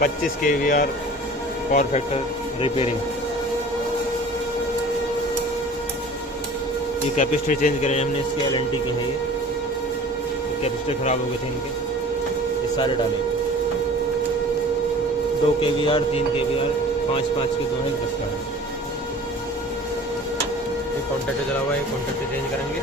25 kVR power factor repairing. ये capacitor change करें हमने, इसके LNT के हैं ये कैपेसिटर ख़राब हो गए थे इनके, ये सारे डाले। 2 kVR 3 kVR 5 के दोनों 10 का है। ये कॉन्टैक्ट जला हुआ है, कॉन्टैक्ट चेंज करेंगे।